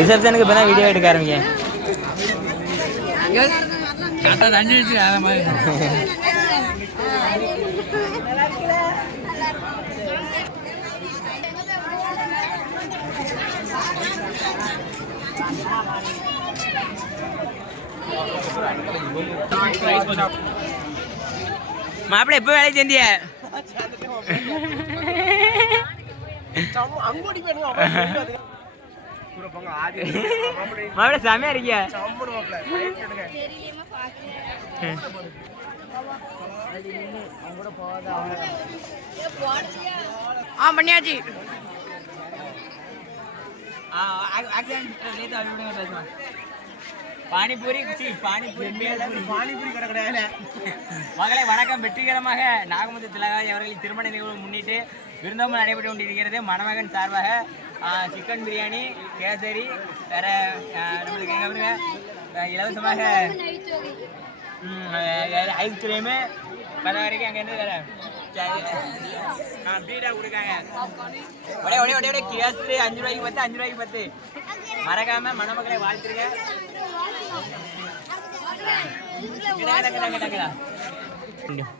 ரிசப்ஷனுக்கு இப்போ தான் வீடியோ எடுக்க ஆரம்பிங்க மாப்பிள்ள எப்போ வேலை செஞ்சிய அங்கோடி மாப்பிள்ளை செமையா இருக்கியா ஆ பண்ணியாச்சு பானிபூரி சி பானிபூரி. பானிபூரி கடை கிடையாது. மகளே வணக்கம். வெற்றிகரமாக நாகமுத்து திலகாய் அவர்களின் திருமண நிகழ்வு முன்னிட்டு விருந்தோம்பல் நடைபெற்று கொண்டிருக்கிறது. மணமகன் சார்பாக சிக்கன் பிரியாணி கேசரி வேற நம்மளுக்கு எங்க பாருங்க இலவசமாக ஐஸ்கிரீமு வர வரைக்கும் அங்கே இருந்து வேற பீடா கொடுக்காங்க. ஒரே ஒரே ஒரே ஒரே கேசரி அஞ்சு ரூபாய்க்கு பத்து அஞ்சு ரூபாய்க்கு பத்து. மறக்காம மணமக்களை வாழ்த்துருங்க. கிடக்கு.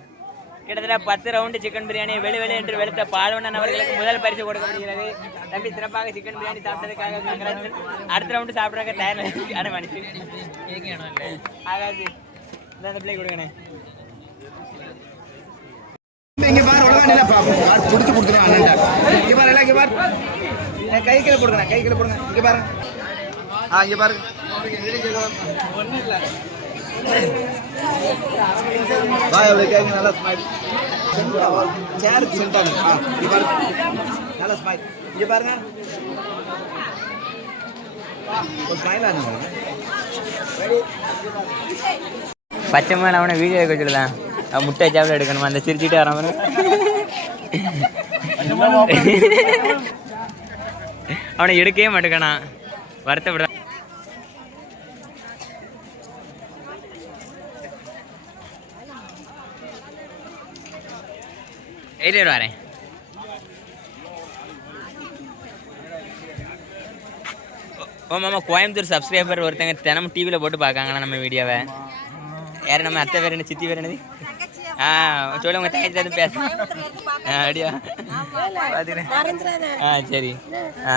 கிட்டத்தட்ட பத்து ரவுண்டு சிக்கன் பிரியாணி வெளி வெளி என்று வெளுத்த பால்வண்ணன் அவர்களுக்கு முதல் பரிசு கொடுக்கப்படுகிறது. தம்பி சிறப்பாக சிக்கன் பிரியாணி சாப்பிட்டதுக்காக congratulations. அடுத்த ரவுண்டு சாப்பிட்றாங்க தயார் யாரும் மனுச்சு ஆகாது இந்த பிள்ளை கொடுங்கண்ணே. இங்க பாரு உடனே நில பாப்போம். ஆள் புடிச்சு கொடுத்துரும் அண்ணன்டா இங்க பாரு எல்லாம் இங்க பாரு. என் கை கீழே போடுங்க கை கீழே போடுங்க. இங்க பாரு. ஆ இங்க பாரு. ஒன்றும் இல்லை பாய் அவளை கேங்க நல்லா ஸ்மைல் சேருக்கு சென்டானு ஆ இங்க பாரு நல்லா ஸ்மைல் இங்க பாருங்க. ஒரு ஸ்மைல் ஆனுங்க பச்சை மேல அவனை வீடியோ எடுக்க சொல்லுதான் அவன் முட்டை சாப்பிட எடுக்கணுமா? அந்த சிரிச்சுட்டு வரவனு அவனை எடுக்கவே மாட்டேங்கானா வருத்தப்பட எதிர் வரேன் ஓ மாமா கோயம்புத்தூர் சப்ஸ்கிரைபர் ஒருத்தங்க தினமும் டிவியில் போட்டு பார்க்காங்கண்ணா நம்ம வீடியோவை யார் நம்ம அத்தை பேர் என்ன சித்தி பேர் என்னது ஆ சொல்லு உங்கள் தங்கச்சி எதுவும் பேச அப்படியா ஆ சரி ஆ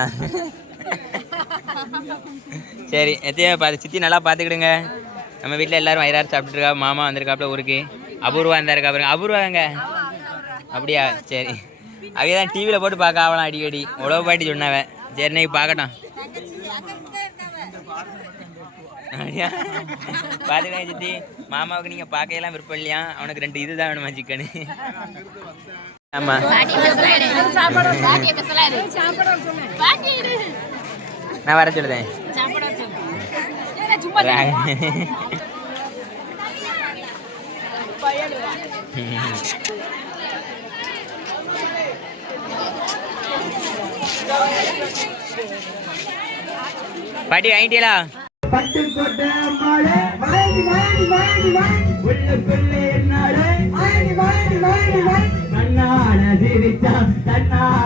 சரி எத்தையோ பார்த்து சித்தி நல்லா பார்த்துக்கிடுங்க நம்ம வீட்டில் எல்லாரும் வயிறாறு சாப்பிட்டுருக்கா மாமா வந்திருக்காப்புல ஊருக்கு அபூர்வா இருந்தாருக்கா பாருங்க அபூர்வாங்க அப்படியா? சரி. அவைய தான் டிவியில் போட்டு பார்க்க ஆகலாம் அடிக்கடி. உழவு பாட்டி சொன்னாவ. சரி இன்னைக்கு பார்க்கட்டும். அப்படியா? பார்த்துக்கங்க சித்தி. மாமாவுக்கு நீங்கள் பார்க்கலாம் விருப்பம் இல்லையா? அவனுக்கு ரெண்டு இதுதான் வேணுமா சிக்கனு? ஆமாம் நான் வர சொல்லுதேன் பாட்டி வாங்கிட்டீங்களா? பட்டுக்கோட்டை என்னாலே சிரிச்சான் தன்னால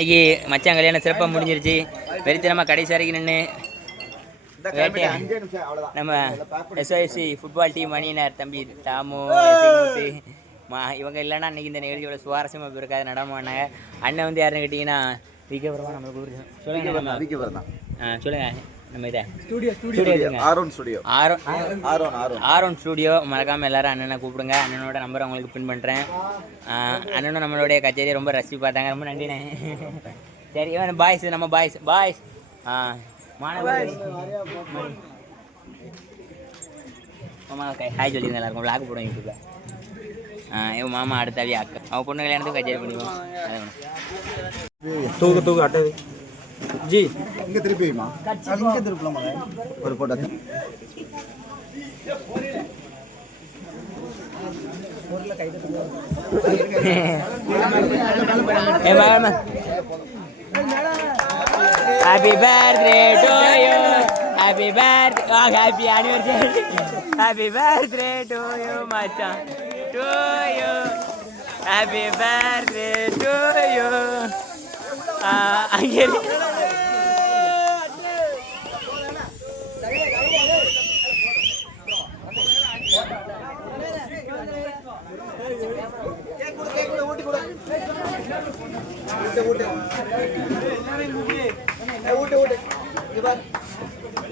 இன்னைக்கு மச்சான் கல்யாணம் சிறப்பாக முடிஞ்சிருச்சு. வெறித்தனமாக கடைசி வரைக்கும் நின்று நம்ம எஸ்ஓஎஸ்சி ஃபுட்பால் டீம் அணியினர் தம்பி தாமு மா இவங்க இல்லைன்னா இன்னைக்கு இந்த நிகழ்ச்சியோட சுவாரஸ்யமாக இருக்காது நடனம் பண்ணாங்க அண்ணன் வந்து யாருன்னு கேட்டிங்கன்னா விகபுரமா நம்மளுக்கு ஊருக்கு சொல்லுங்க. நம்ம- இதை studio studio Aaron studio Aaron Aaron Aaron Aaron studio மறக்காமல் எல்லாரும் அண்ணனை கூப்பிடுங்க. அண்ணனோட நம்பர் உங்களுக்கு பின் பண்ணுறேன் அண்ணனும் நம்மளுடைய கச்சேரியை ரொம்ப ரசித்து பார்த்தாங்க. ரொம்ப நன்றிண்ணே. சரி இவன் பாய்ஸ் நம்ம பாய்ஸ் பாய்ஸ் ஆ மாமா ஓகே ஹாய் சொல்லியிருந்தேன் எல்லாருக்கும். விளாக் போடுவோம் யூடியூப்ல ஆ இவன் மாமா அடுத்தாவி அக்கா. அவன் பொண்ணு கல்யாணத்துக்கு கச்சேரி பண்ணிடுவோம் தூக்கு தூக்கு அட்டை ஜி. இங்க திருப்பி வைமா. இங்க திருப்பலாமா ஒரு photo happy birthday to you happy birthday ah happy anniversary happy birthday to you மச்சான். To you happy birthday to you அங்கே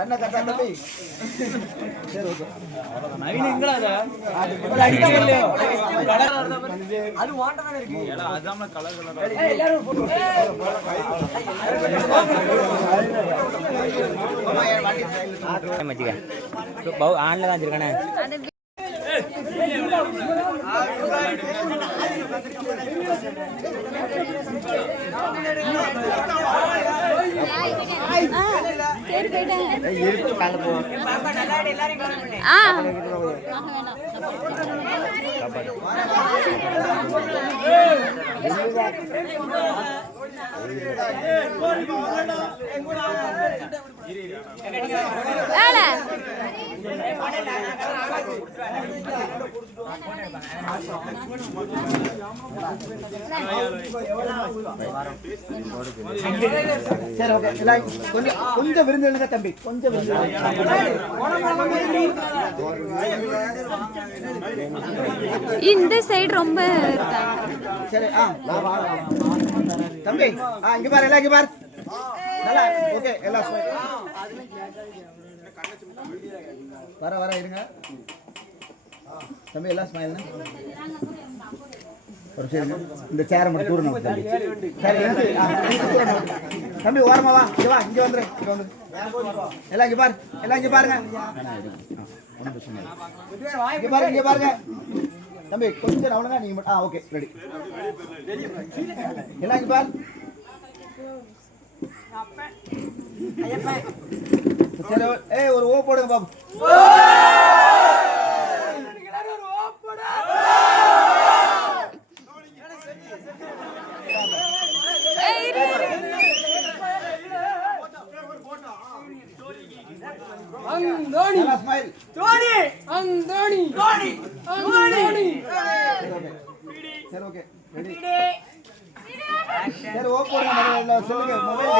இருக்கு கண்ணை கட்டா தம்பி பவு ஆன்ல தான் வச்சிருக்கானே சரி போயிட்டாங்க ஆ. எல்லாம் கொஞ்சம் கொஞ்சம் விருந்துங்க தம்பி கொஞ்சம் இந்த சைடு ரொம்ப சரி ஆ. தம்பி ஆ இங்க பாரு எல்லாம் இங்க பாரு. நல்லா ஓகே எல்லாம். வர வர இருங்க. தம்பி எல்லாம் ஸ்மைல் ஒரு சரி இந்த சேரை மட்டும் தூரணும் தம்பி. தம்பி ஓரமா வா. இங்க வா இங்க வந்துரு இங்க வந்துரு. எல்லாம் இங்க பாரு எல்லாம் இங்க பாருங்க. இங்க பாருங்க இங்க பாருங்க. தம்பி கொஞ்சம் அவ்வளோதான் நீங்க மட்டும் ஆ ஓகே ரெடி இங்க பாரு? சரி ஏய் ஒரு ஓ போடுங்க பாபு. நல்லா ஸ்மைல் சரி ஓகே. ரெடி சரி ஓ. போடுங்க சொல்லுங்க. மொபைல்